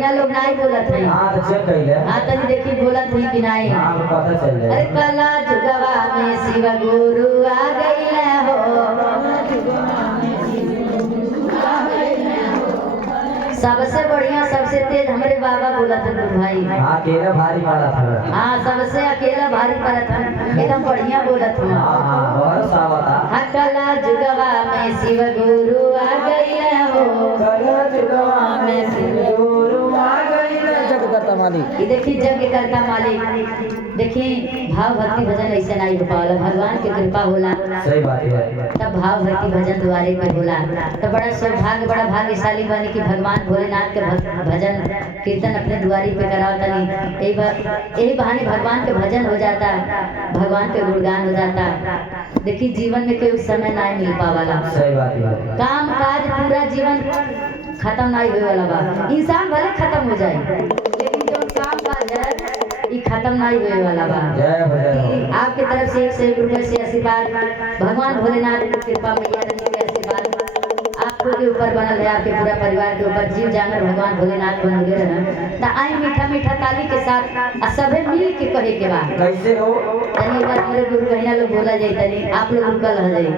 बहना लोग नहीं बोलत है। हां तो चेक कइले। हां तनी देखी बोलत हुई कि नहीं। हां पता चल जाए। अरे कला जुगवा में शिव गुरु आ गइले हो। सबसे बढ़िया सबसे तेज हमारे बाबा बोलत है भाई। हां अकेला भारी पड़ा था। हां सबसे अकेला भारी पड़त है एकदम बढ़िया बोलत हूं। हां और सावता कला जुगवा में शिव गुरु आ गइले हो। कला जुगवा में शिव गुरु आ गइले। जग करता मालिक। ये देखी जग करता मालिक। देखी भाव भक्ति भजन ऐसे नहीं हो पावला भगवान की कृपा होला। सही बात है। तब भाव भक्ति भजन द्वारे पे होला। तो बड़ा सौभाग्य बड़ा भाग्यशाली बने कि भगवान भोलेनाथ के भजन कीर्तन अपने द्वारी पे करावतनी। यही बहाने भगवान के भजन हो जाता भगवान के गुणगान हो जाता। देखिए जीवन में कोई समय नहीं मिल पावाला। सही बात है। काम काज पूरा जीवन खत्म नहीं होए वाला बा। इंसान भले खत्म हो जाए लेकिन जो काम काज है ये खत्म नहीं होए वाला बा। जय हो। आपकी तरफ से 1 रुपये से आशीर्वाद भगवान भोलेनाथ की कृपा मैया रानी के आशीर्वाद आपको के ऊपर बनल है आपके पूरा परिवार के ऊपर जीव जानवर भगवान भोलेनाथ बनल रहे। त आई मीठा मीठा ताली के साथ सभे मिल के कहे के बा कैसे हो तनी बात मेरे गुरु बहना लोग बोला जाए तनी आप लोग रुकल रह जाए।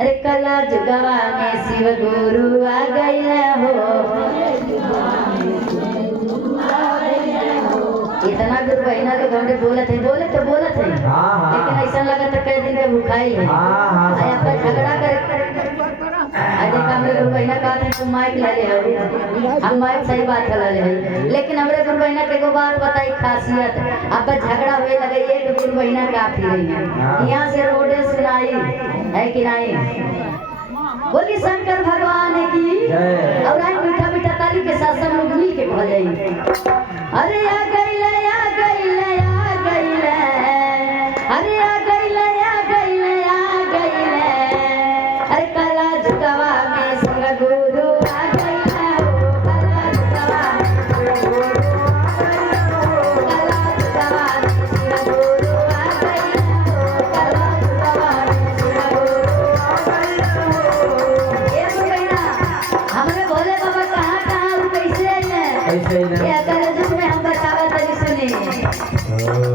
अरे कला जुगवा में शिव गुरु आ गइले हो। इतना गुरु बहना लोग हमरे बोलत है लेकिन ऐसा लगा तो कई दिन के भूखाई है। आपका झगड़ा कर अरे हमरे गुरु बहना कहते हैं तुम माइक ले ले हम माइक सही बात कर ले लेकिन हमरे गुरु बहना के को बात बताई खासियत आपका झगड़ा हुए लगे एक गुरु बहना काफी रही है यहाँ से रोडे सुनाई है कि नहीं। बोली शंकर भगवान की और आई मीठा मीठा ताली के साथ सब लोग मिल के कह जाए। अरे आ गइले आ गइले आ गइले अरे आ गइले आ गइले आ गइले। अरे कला जुगवा में शिव गुरु आ गइले हो। कला जुगवा में शिव गुरु आ गइले हो। कला जुगवा में शिव गुरु आ गइले हो। ये सुनना हमरे भोले बाबा कहाँ और कैसे आइले ये अगर जुग में हम बतावा तनी सुने।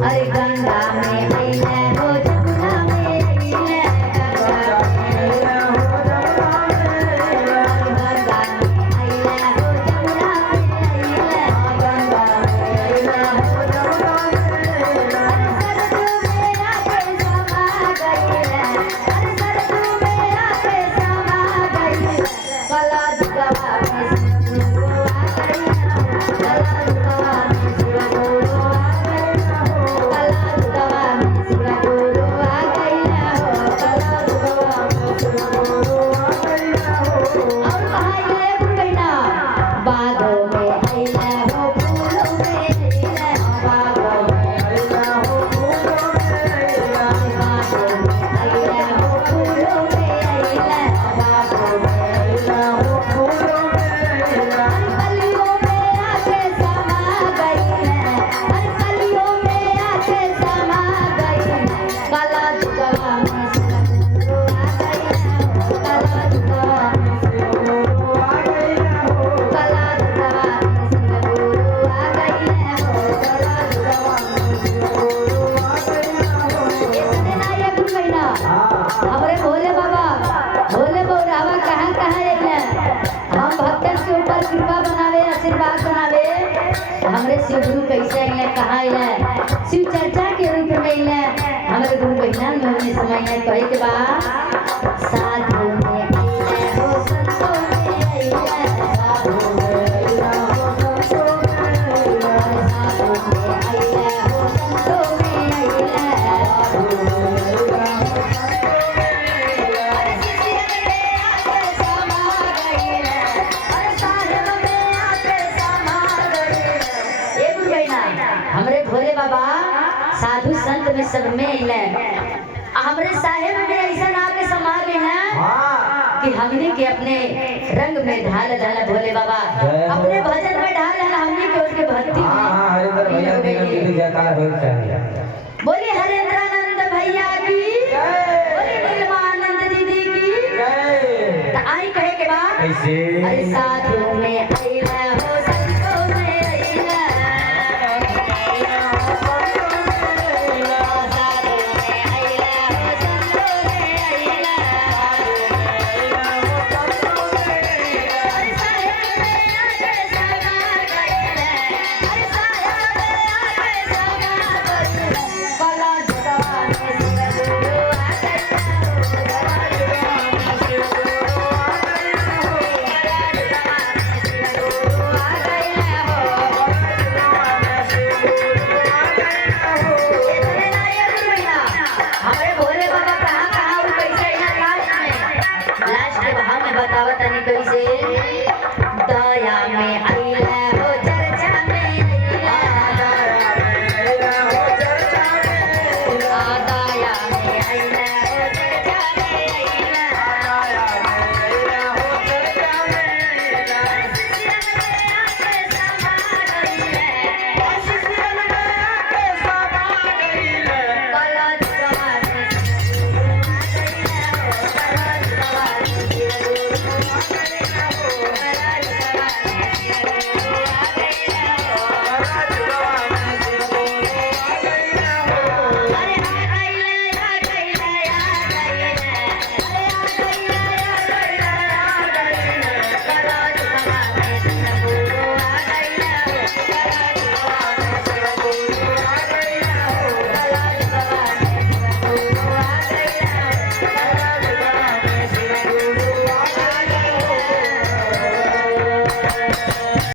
अरे गंगा में आइले हो जमुना में आइले गंगा में आइले हो जमुना में आइले गंगा में आइले हो जमुना में सरजू में आके समा गइले। अरे सरजू में आके समा गइले। कला जुगवा में शिव गुरु आ गइले हो। कला जुगवा में शिव गुरु आ गइले हो। कला जुगवा में शिव गुरु आ गइले हो। कला जुगवा में शिव गुरु आ गइले हो। और कहाइले बुढ़ैना बागों में आइले हो फूलों में आइले बागों में आइले हो फूलों में आइले बागों में आइले हो फूलों में आइले बागों में आइले हो फूलों में आइले। कलियों में आके समा गइले। अरे कलियों में आके समा गइले। कला जुगवा में शिव गुरु आ गइले हो। कला जुगवा में शिव गुरु आ गइले हो। कला जुगवा में शिव गुरु आ गइले हो। कला जुगवा में शिव गुरु आ गइले हो। इतने ना ये गुरु बहना हमरे भोले बौरावा कहाँ आइले हम भक्तन के ऊपर कृपा बनावे आशीर्वाद बनावे। हमरे शिव गुरु कैसे आइले कहाँ आइले शिव चर्चा के रूप में आइले। हमारे गुरु बहना में समय है कहे के बाद साधु में आइले हो संतों में आइले साधु में आइले हो संतों में आइले साधु में आइले हो संतों में आइले साधु में आइले हो संतों में आइले। अरे शिशिर में आके समा गइले। अरे साहेब में आके समा गइले। ये गुरु बहना हमरे भोले बाबा साधु संत में सब में आइले। हमरे साहेब में ऐसा आके समा गए हैं कि हमने के अपने रंग में ढाल डाला भोले बाबा अपने भजन में ढाल डाला हमने के उसके भक्ति में। बोली हरेंद्रानंद भैया की बोली नीलमानंद दीदी की। तो आई कहे के बाद अरे साधु में आइले हो संतों में गई है